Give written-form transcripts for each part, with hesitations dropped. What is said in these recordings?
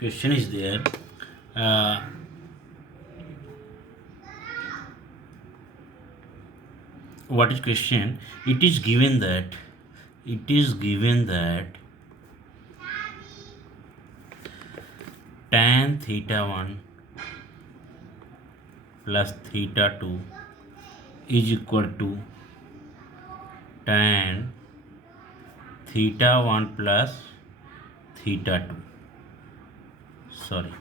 question is there. Uh, what is question? It is given that tan theta 1 plus theta 2 is equal to tan theta 1 plus theta 2. Sorry,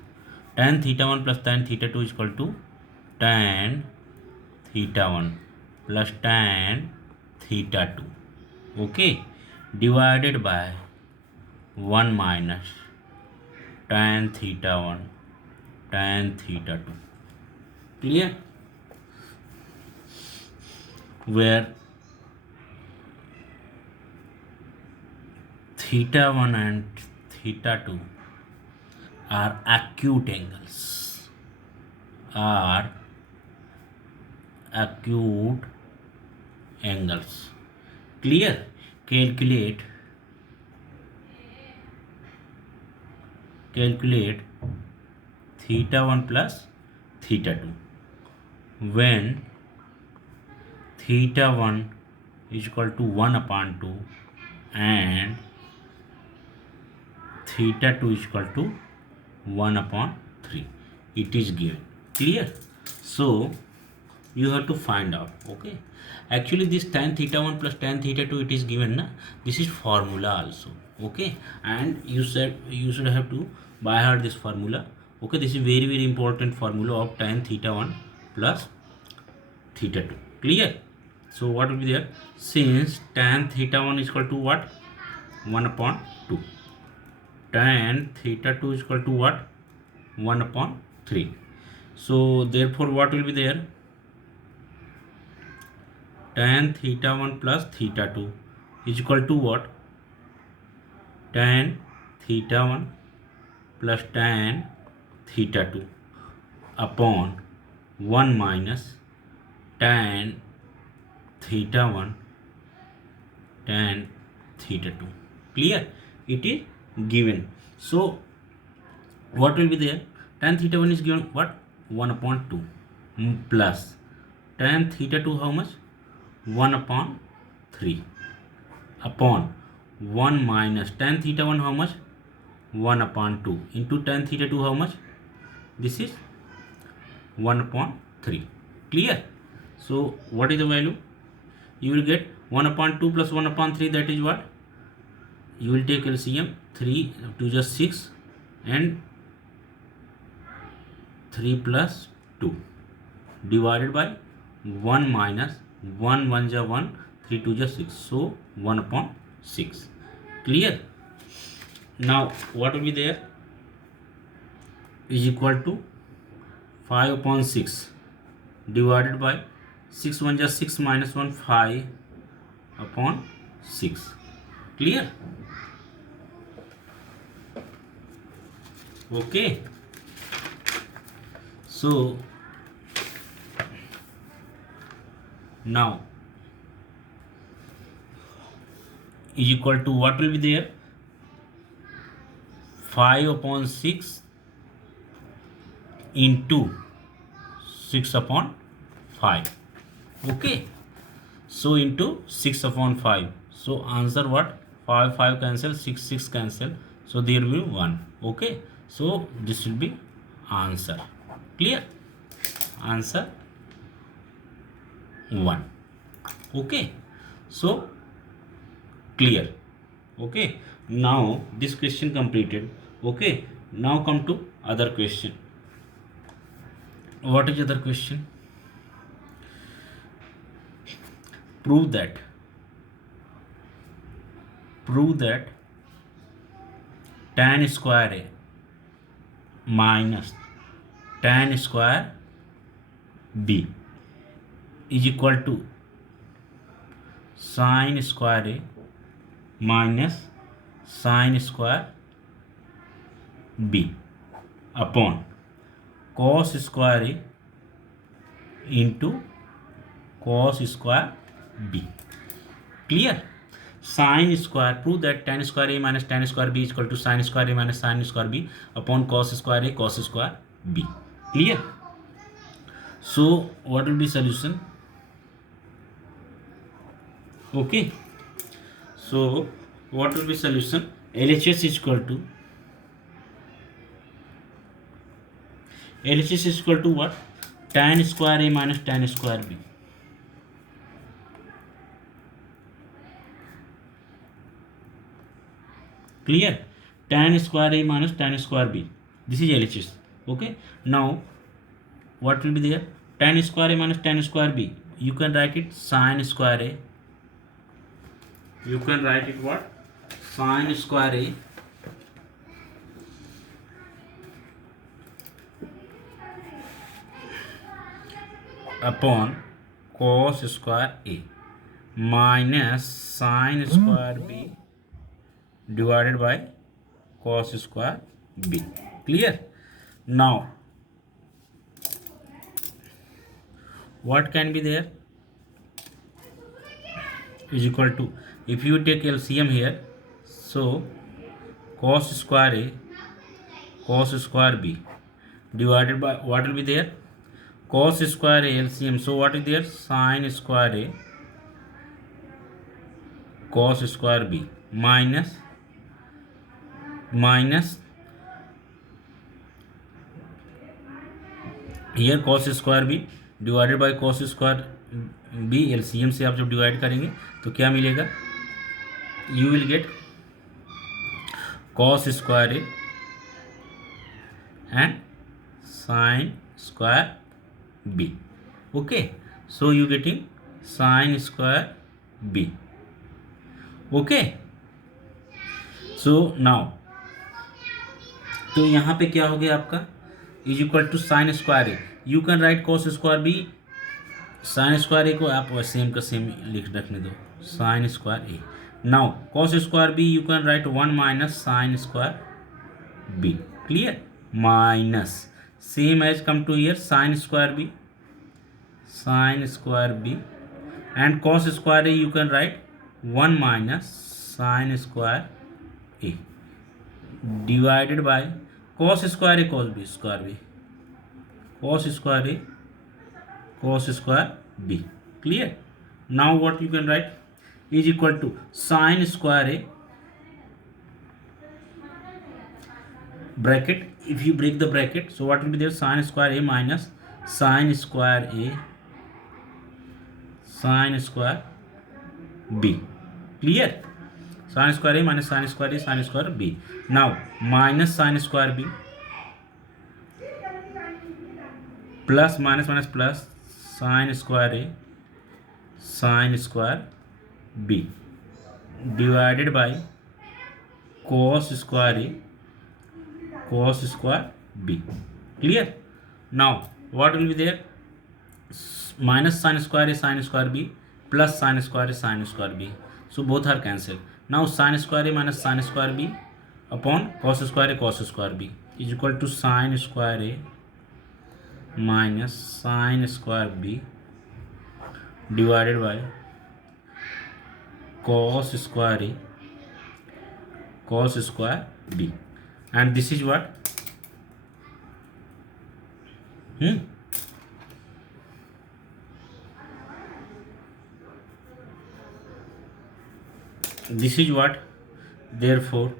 tan theta 1 plus tan theta 2 is equal to tan theta 1 plus tan theta 2. Okay, divided by 1 minus tan theta 1 tan theta 2. Clear? Where theta 1 and theta 2 are acute angles, are acute angles. Clear? Calculate theta 1 plus theta 2 when theta 1 is equal to 1 upon 2 and theta 2 is equal to 1 upon 3. It is given. Clear? So you have to find out. Okay, actually this tan theta 1 plus tan theta 2 it is given na. This is formula also. Okay, and you should have to by heart this formula. Okay, this is very very important formula of tan theta 1 plus theta 2. Clear? So what will be there? Since tan theta 1 is equal to what? 1 upon 2. Tan theta 2 is equal to what? 1 upon 3. So therefore what will be there? Tan theta 1 plus theta 2 is equal to what? Tan theta 1 plus tan theta 2 upon 1 minus tan theta 1 tan theta 2. Clear? It is given. So what will be there? Tan theta 1 is given what? 1 upon 2 plus tan theta 2 how much? 1 upon 3 upon 1 minus tan theta 1 how much? 1 upon 2 into tan theta 2 how much? This is 1 upon 3. Clear? So what is the value? You will get 1 upon 2 plus 1 upon 3, that is what? You will take LCM, 3 to just 6 and 3 plus 2 divided by 1 minus 1 1 ja 1, 3 2 ja 6. So 1 upon 6. Clear? Now what will be there? Is equal to 5 upon 6 divided by 6 1 ja 6 minus 1, 5 upon 6. Clear? Okay. So now is equal to what will be there? 5 upon 6 into 6 upon 5. Okay, so into 6 upon 5. So answer what? 5 5 cancel, 6 6 cancel, so there will be 1. Okay, so this will be answer. Clear? Answer 1. Okay, so clear. Okay, now this question completed. Okay, now come to other question. What is other question? Prove that tan square A minus tan square B is equal to sin square A minus sin square B upon cos square A into cos square B. Clear? sin square, prove that tan square a minus tan square b is equal to sin square a minus sin square b upon cos square a cos square b. Clear? So what will be solution? Okay, so what will be solution? LHS is equal to what? Tan square a minus tan square b. Clear? Tan square a minus tan square b. This is LHS. Okay, now what will be there? Tan square a minus tan square b. You can write it sin square a. You can write it what? Sin square a upon cos square a minus sin square b divided by cos square b. Clear? Now what can be there? Is equal to, if you take LCM here, so cos square a cos square b divided by what will be there? Cos square a LCM, so what is there? Sin square a cos square b minus here cos square b divided by cos square b. LCM से आप जब divide करेंगे तो क्या मिलेगा? You will get cos square a and sin square b. Okay, so you getting sin square b. Okay, so now तो यहाँ पे क्या हो गया आपका? Is equal to sine square A. You can write cos square B. Sine square A को आप same का सेम लिख रखने दो, sine square A. Now cos square B you can write 1 minus sine square B. Clear? Minus same as come to here sine square B and cos square A you can write 1 minus sine square A divided by cos square A cos b square b cos square A cos square b. Clear? Now what you can write is equal to sine square A bracket. If you break the bracket, so what will be there? Sin square a minus sin square a sin square b. Clear? Sin square a minus sin square a sin square b. Now minus sin square b plus minus plus sin square a sin square b divided by cos square a cos square b. Clear? Now what will be there? Minus sin square a sin square b plus sin square a sin square b. So both are cancelled. Now sin square a minus sin square b upon cos square a cos square b is equal to sin square a minus sin square b divided by cos square a cos square b. And this is what? This is what? Therefore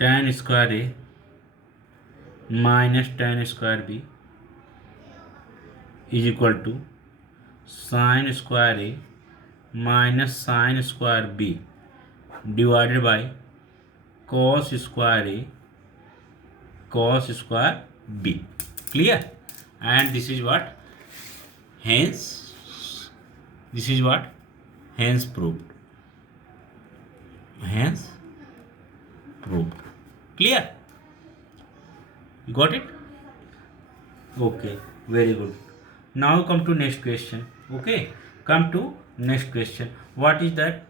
tan square a minus tan square b is equal to sin square a minus sin square b divided by cos square a cos square b. Clear? And this is what? Hence this is what? Hence proved. Hence proved. Clear? You got it? Okay, very good. Now come to next question. Okay, come to next question. What is that?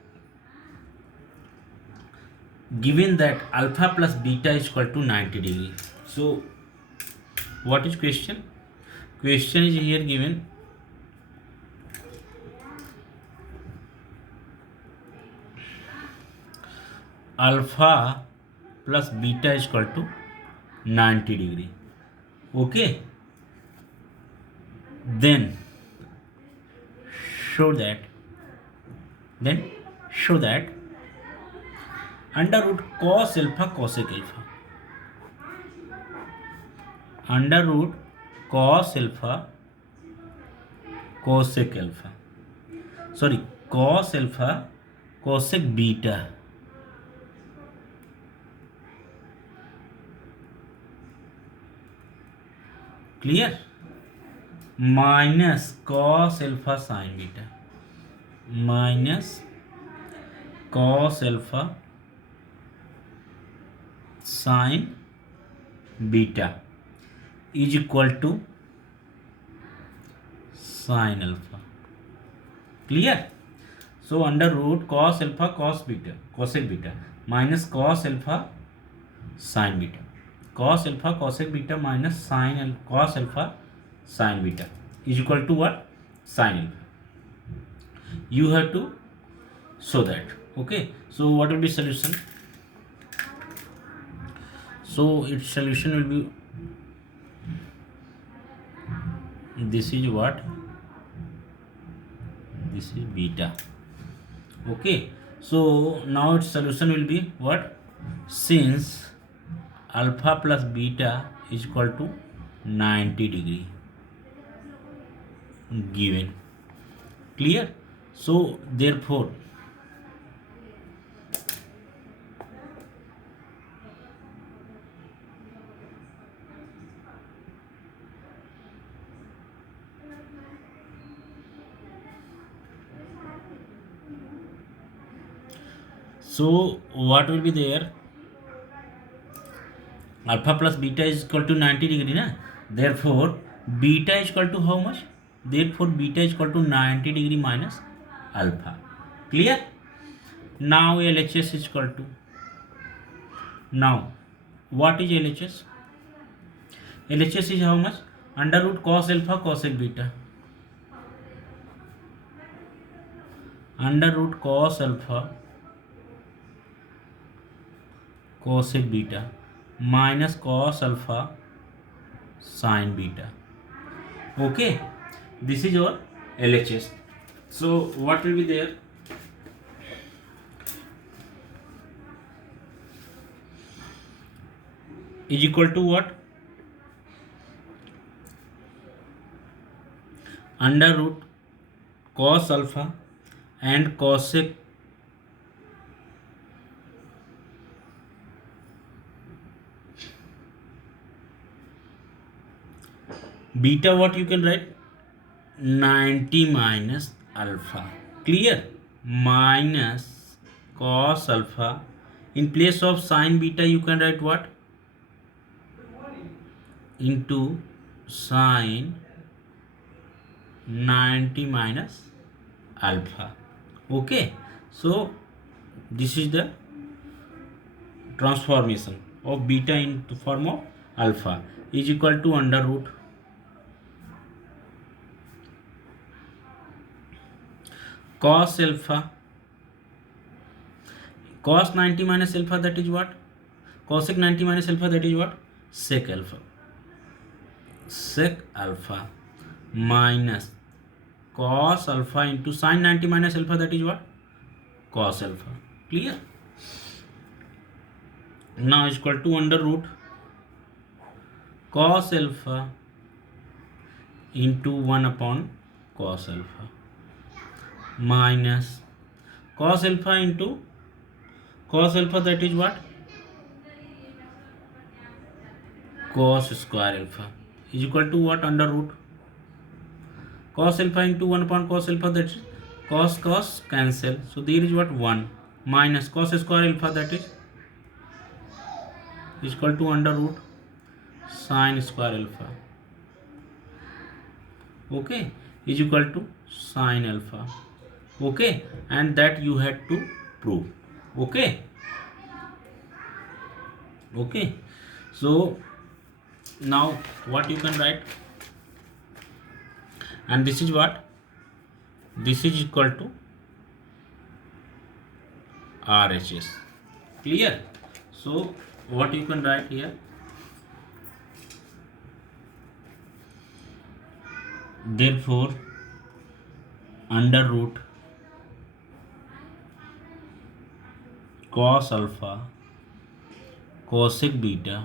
Given that alpha plus beta is equal to 90 degree. So what is question? question is here given. Alpha plus beta is equal to 90 degree. Okay, then show that under root cos alpha cosec alpha, under root cos alpha cosec alpha, sorry, cos alpha cosec beta, clear, minus cos alpha sin beta, minus cos alpha sin beta is equal to sin alpha. Clear? So under root cos alpha cos beta cosec beta minus cos alpha sin beta, cos alpha cosec beta minus sin cos alpha sin beta is equal to what? Sin alpha. You have to show that. Okay, so what will be solution? So its solution will be, this is what? This is beta. Okay, so now its solution will be what? Since alpha plus beta is equal to 90 degree given. Clear? So therefore what will be there? Alpha plus beta is equal to 90 degree na? Therefore beta is equal to how much? Therefore beta is equal to 90 degree minus alpha. Clear? Now LHS is equal to, now what is LHS? LHS is how much? Under root cos alpha cosec beta, under root cos alpha cosec beta minus cos alpha sin beta. Okay, this is your LHS. So what will be there? Is equal to what? Under root cos alpha and cosec beta, what you can write? 90 minus alpha. Clear? Minus cos alpha. In place of sin beta you can write what? Into sin 90 minus alpha. Okay, so this is the transformation of beta into form of alpha is equal to under root cos alpha, cos 90 minus alpha, that is what? Cosec 90 minus alpha, that is what? Sec alpha. Sec alpha minus cos alpha into sin 90 minus alpha, that is what? Cos alpha. Clear? Now is equal to under root cos alpha into 1 upon cos alpha minus cos alpha into cos alpha, that is what? Cos square alpha is equal to what? Under root cos alpha into 1 upon cos alpha, that is cos cancel, so there is what? 1 minus cos square alpha, that is equal to under root sin square alpha. Okay, is equal to sin alpha. Okay, and that you had to prove. Okay, so now what you can write? and this is what? This is equal to RHS. Clear? So what you can write here? Therefore, under root cos alpha cosec beta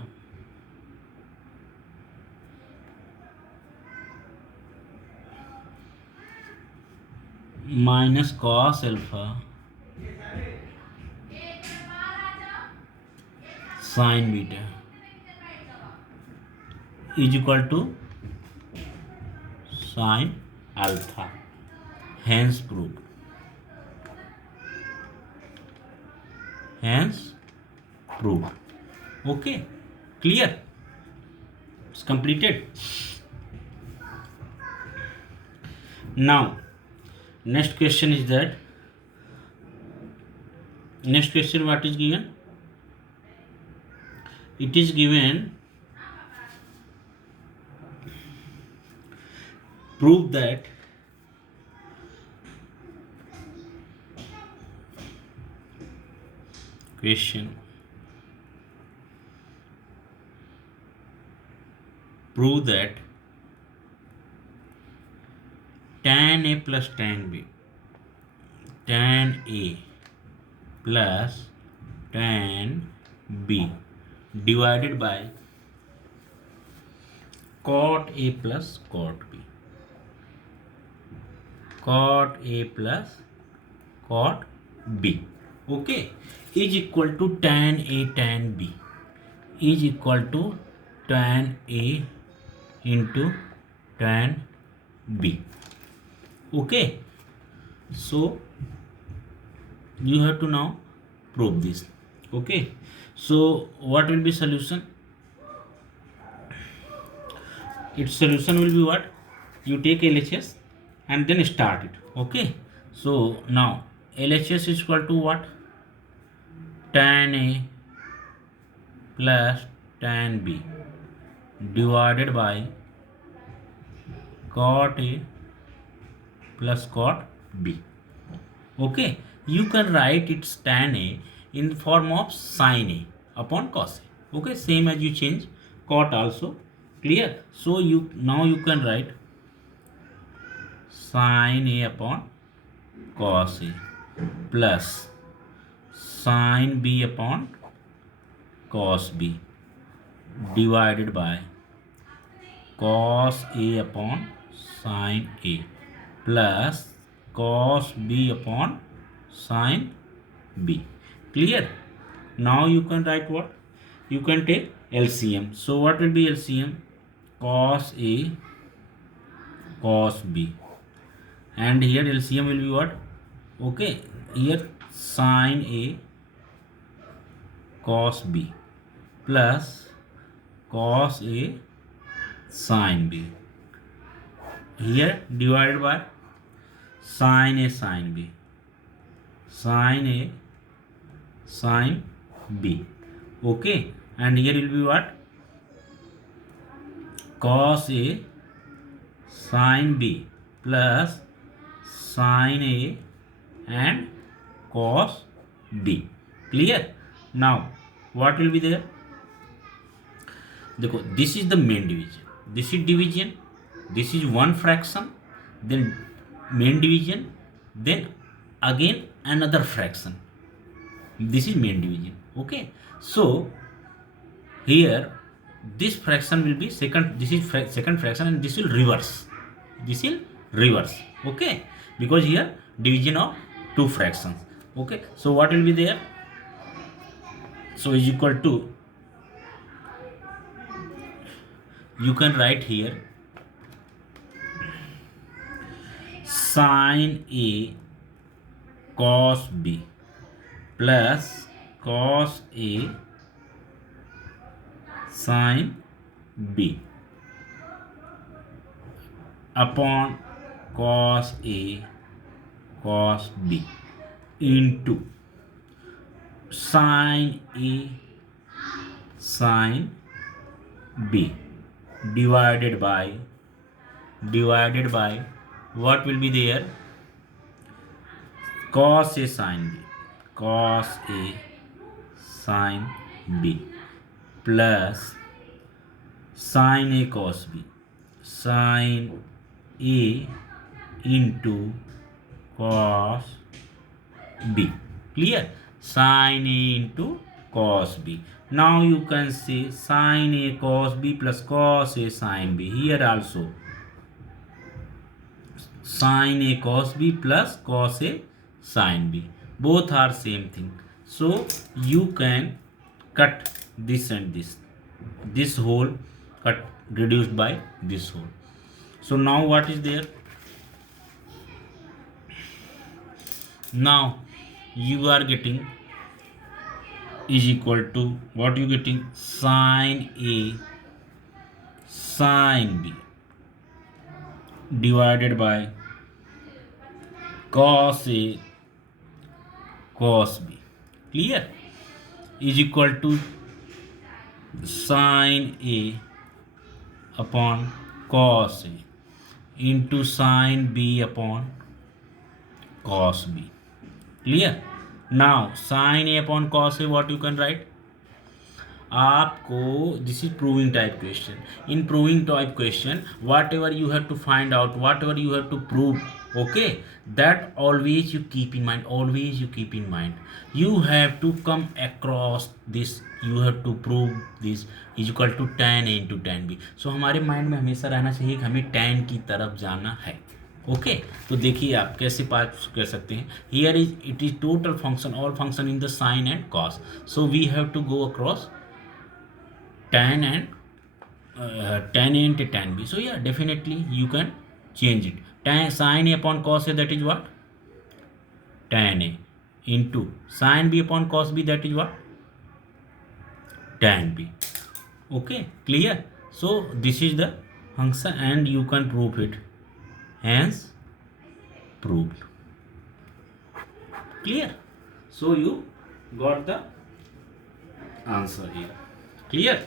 minus cos alpha sin beta is equal to sin alpha. Hence proved. Hence proved. Okay, clear? It's completed. Now, next question is that. Next question, what is given? It is given, prove that question, prove that tan A plus tan B, tan A plus tan B divided by cot A plus cot B, cot A plus cot B, okay, is equal to tan A tan B, is equal to tan A into tan B. Okay, so you have to now prove this. Okay, so what will be solution? Its solution will be what? You take LHS and then start it. Okay, so now LHS is equal to what? Tan A plus tan B divided by cot A plus cot B. Okay, you can write its tan A in the form of sin A upon cos A. Okay, same as you change cot also. Clear? So you now you can write sin A upon cos A plus sin B upon cos B divided by cos A upon sin A plus cos B upon sin B. Clear? Now you can write what? You can take LCM. So what will be LCM? Cos A cos B, and here LCM will be what? Okay, here sin A cos B plus cos A sin B, here divided by sin A sin B, sin A sin B. Okay, and here will be what? Cos A sin B plus sin A and cos B. Clear? Now what will be there? देखो, this is the main division, this is division, this is one fraction, then main division, then again another fraction. This is main division. Okay, so here this fraction will be second, this is second fraction, and this will reverse, this will reverse. Okay, because here division of two fractions. Okay, so what will be there? So is equal to, you can write here sin A cos B plus cos A sin B upon cos A cos B into sin A sin B divided by what will be there? Cos A sin B, cos A sin B plus sin A cos B, sin A into cos B. Clear? Sin A into cos B. Now you can say sin A cos B plus cos A sin B. Here also sin A cos B plus cos A sin B. Both are same thing. So you can cut this and this. This whole cut reduced by this whole. So now what is there? Now you are getting is equal to what you getting? Sin A sin B divided by cos A cos B. Clear? Is equal to sin A upon cos A into sin B upon cos B. Clear? Now sin A upon cos A, what you can write? आपको this is proving type question. In proving type question whatever you have to find out, whatever you have to prove, okay, that always you keep in mind, always you keep in mind, you have to come across this, you have to prove this is equal to tan A into tan B. So हमारे mind में हमेशा रहना चाहिए कि हमें tan की तरफ जाना है. ओके तो देखिए आप कैसे पास कर सकते हैं. Here is it is total function, all function in the sine and cos. So we have to go across tan and tan A into tan B. So yeah, definitely you can change it. Tan sin A upon cos A, that is what? Tan A into sin B upon cos B, that is what? Tan B. Okay, clear? So this is the function and you can prove it. Hence proved. Clear? So you got the answer here. Clear?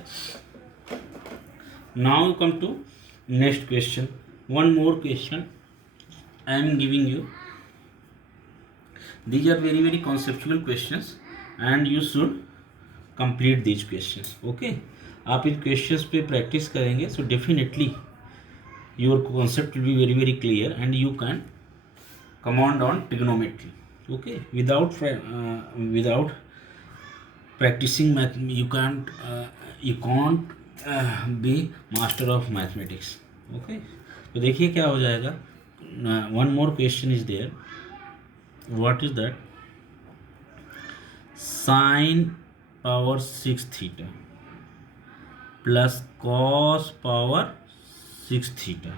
Now come to next question. One more question I am giving you. These are very very conceptual questions and you should complete these questions. Okay, आप इन questions पे practice करेंगे so definitely your concept will be very very clear and you can command on trigonometry. Okay, without practicing math you can't be master of mathematics. Okay, तो देखिए क्या हो जाएगा. One more question is there. What is that? Sin power 6 theta plus cos power 6 theta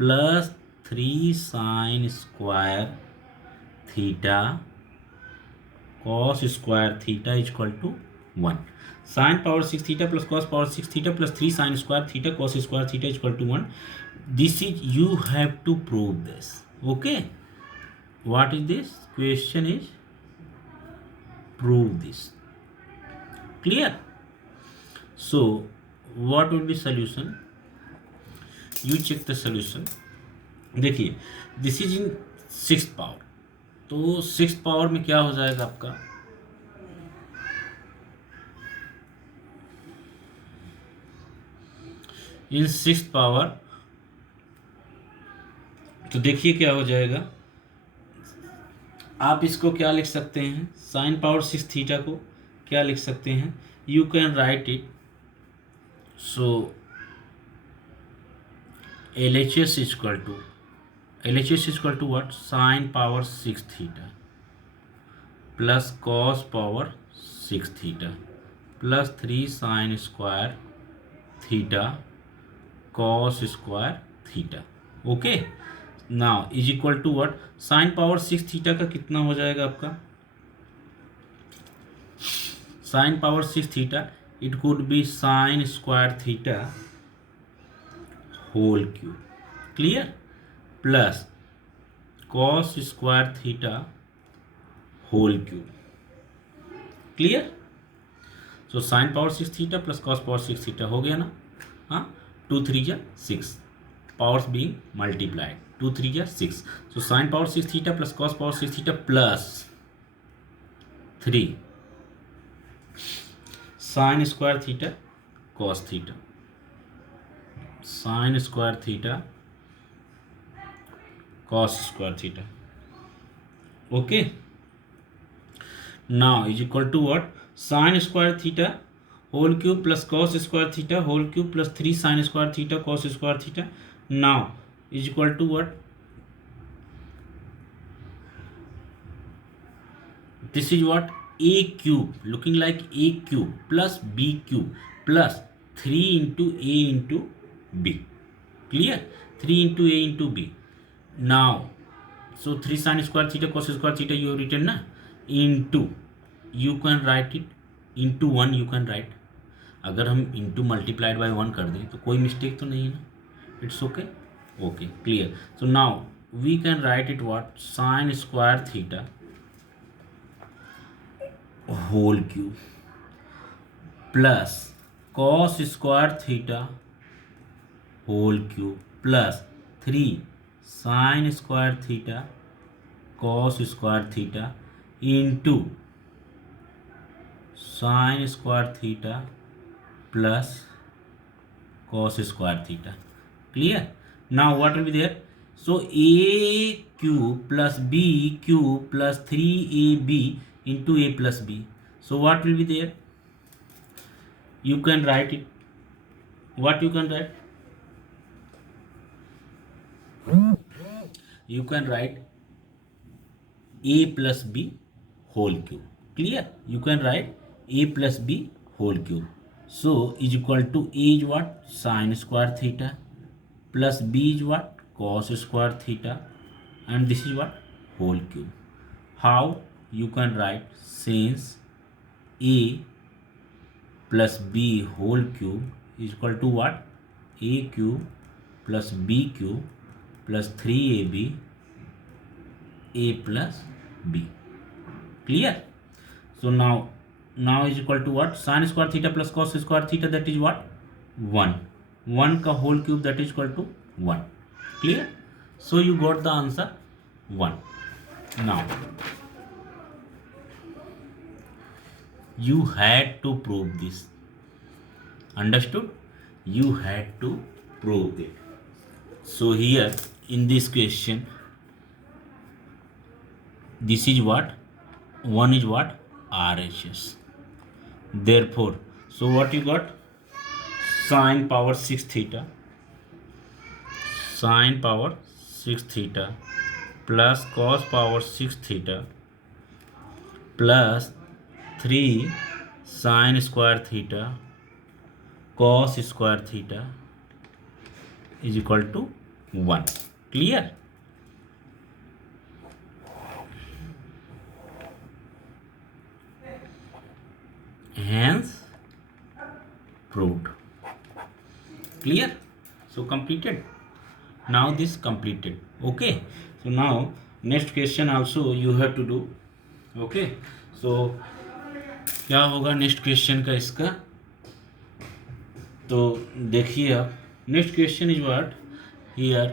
plus 3 sin square theta cos square theta is equal to 1. Sin power 6 theta plus cos power 6 theta plus 3 sin square theta cos square theta is equal to 1. This is you have to prove this. Okay, what is this question is prove this. Clear? So what will be solution? You check the solution. देखिए this is in 6th power. तो 6th power में क्या हो जाएगा आपका? इन 6th power तो देखिए क्या हो जाएगा. आप इसको क्या लिख सकते हैं? साइन पावर 6 थीटा को क्या लिख सकते हैं? You can right it. So LHS is equal to what? Sin power 6 theta plus cos power 6 theta plus 3 sin square theta cos square theta. Okay, now is equal to what? Sin power 6 theta का कितना हो जाएगा आपका? Sin power 6 theta it could be sin square theta whole cube. Clear? Plus cos square theta whole cube. Clear? So sin power 6 theta plus cos power 6 theta हो गया ना. हाँ, 2 3 6 powers being multiplied. 2 3 जा 6. So sin power 6 theta plus cos power 6 theta plus 3 sin square theta cos theta, sin square theta cos square theta. Okay, now is equal to what? Sin square theta whole cube plus cos square theta whole cube plus 3 sin square theta cos square theta. Now is equal to what? This is what? A cube, looking like A cube plus B cube plus 3 into A into B. Clear? 3 into A into B. Now, so 3 sin square theta cos square theta you have written na, into, you can write it into 1 you can write. अगर हम into multiplied by 1 कर दें तो कोई mistake तो नहीं है ना. It's okay. Okay, clear. So now we can write it what? Sin square theta whole cube plus cos square theta whole cube plus 3 sin square theta cos square theta into sin square theta plus cos square theta. Clear? Now what will be there? So A cube plus B cube plus 3AB into A plus B. So what will be there? You can write it. What you can write? You can write A plus B whole cube. Clear? You can write A plus B whole cube. So is equal to A is what? Sin square theta plus B is what? Cos square theta, and this is what? Whole cube. How? You can write since A plus B whole cube is equal to what? A cube plus B cube plus 3AB A plus B. Clear? So now is equal to what? Sin square theta plus cos square theta, that is what? 1. 1 का whole cube, that is equal to 1. Clear? So you got the answer 1. Now you had to prove this. Understood? You had to prove it. So here in this question, this is what? 1 is what? RHS. Therefore, so what you got? Sin power 6 theta, sin power 6 theta plus cos power 6 theta plus 3 sin square theta cos square theta is equal to 1. Clear? Hence proved. Clear? So completed. Now this completed. Okay, so now next question also you have to do. Okay, so क्या होगा next question का इसका? तो देखिए आप, next question is what here